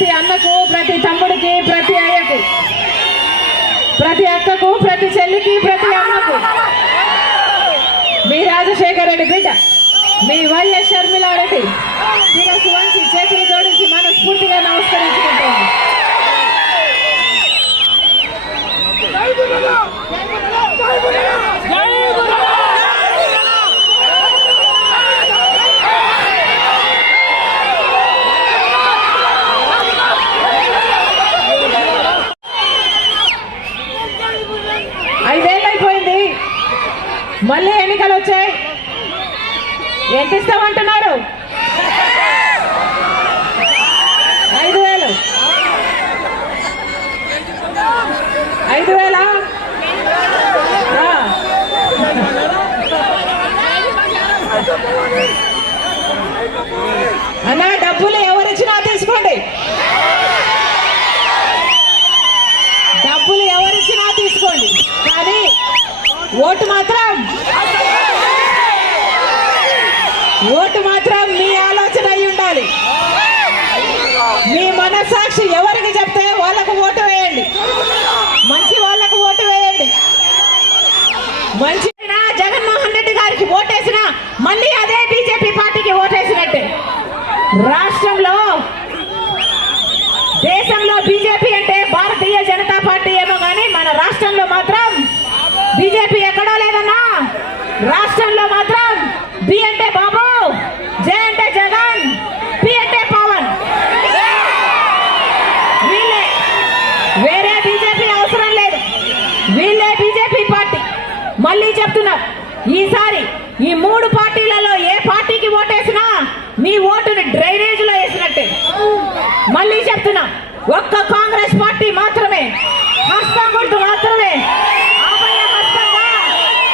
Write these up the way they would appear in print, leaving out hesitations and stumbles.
ప్రతి అన్నకు, ప్రతి తమ్ముడికి, ప్రతి అయ్యకు, ప్రతి అక్కకు, ప్రతి చెల్లికి, ప్రతి అమ్మకు మీ రాజశేఖర రెడ్డి బిడ్డ మీ వైఎస్ షర్మిలారెడ్డి శిరస్సు వంచి చేతులు జోడించి మనస్ఫూర్తిగా నమస్కరించుకుంటోంది. ఐదేళ్ళైపోయింది, మళ్ళీ ఎన్నికలు వచ్చాయి. ఎంత ఇస్తామంటున్నారు? 5,000. 5,000 అన్నా, డబ్బులు ఎవరిచ్చినా తీసుకోండి, డబ్బులు ఎవరిచ్చినా తీసుకోండి, కానీ ఓటు మాత్రం మీ ఆలోచన అయి ఉండాలి. మీ మనస్సాక్షి ఎవరికి చెప్తే వాళ్ళకు ఓటు వేయండి, మంచి వాళ్ళకు ఓటు వేయండి. మంచి జగన్మోహన్ రెడ్డి గారికి ఓటేసినా మళ్ళీ అదే బీజేపీ పార్టీకి ఓటేసినట్టే. రాష్ట్రంలో, దేశంలో బీజేపీ అంటే భారతీయ జనతా పార్టీ ఏమో కానీ మన రాష్ట్రంలో మాత్రం బీజేపీ ఎక్కడో లేదన్నా. రాష్ట్రంలో మాత్రం బి అంటే బాబు, జే అంటే జగన్, పి అంటే పవన్. వీళ్ళే, వేరే బీజేపీ అవసరం లేదు, వీళ్ళే బీజేపీ పార్టీ. మళ్ళీ చెప్తున్నా, ఈసారి ఈ 3 పార్టీలలో ఏ పార్టీకి ఓటేసినా మీ ఓటుని డ్రైనేజ్ లో వేసినట్టే. మళ్ళీ చెప్తున్నా, ఒక్క కాంగ్రెస్ పార్టీ మాత్రమే, హస్తం గుర్తు మాత్రమే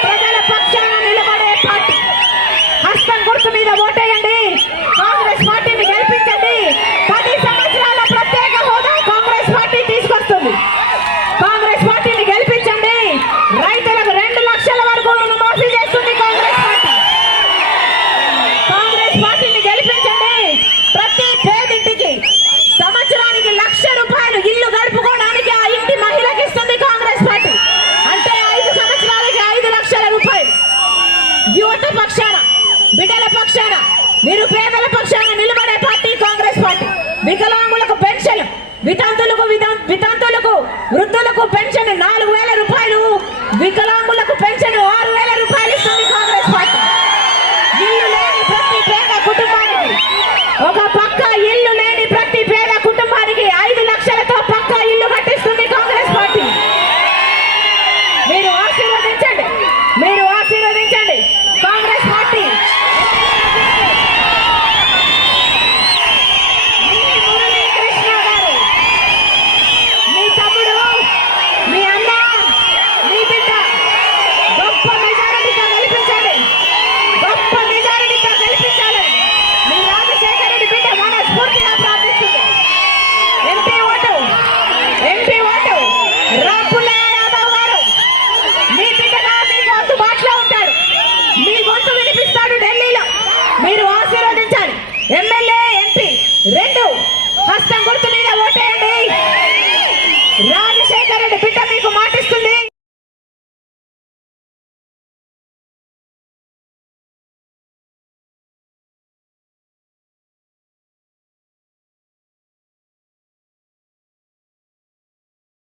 ప్రజల పక్షాన నిలబడే పార్టీ. హస్తం గుర్తు మీద ఓటేయండి, కాంగ్రెస్ పార్టీని గెలిపించండి. 10 సంవత్సరాల ప్రత్యేక హోదా కాంగ్రెస్ పార్టీ తీసుకొస్తుంది. కాంగ్రెస్ పార్టీని గెలిపించండి. రైతులకు 2 లక్షల వరకు రుణమాఫీ చేస్తుంది కాంగ్రెస్ పార్టీ. కాంగ్రెస్ పార్టీని గెలిపించండి. ప్రతి పేదింటికి సంవత్సరానికి 1,00,000 రూపాయలు ఇల్లు గడుపుకోవడానికి ఆ ఇంటి మహిళకి ఇస్తుంది కాంగ్రెస్ పార్టీ. అంటే 5 సంవత్సరాలకి 5 లక్షల రూపాయలు. యువత పక్షాన, బిడ్డల పక్షాన, నిరుపేదల పక్షాన నిలబడే పార్టీ కాంగ్రెస్ పార్టీ. వికలాంగులకు పెన్షన్, వితంతులకు వృద్ధులకు పెన్షన్ 4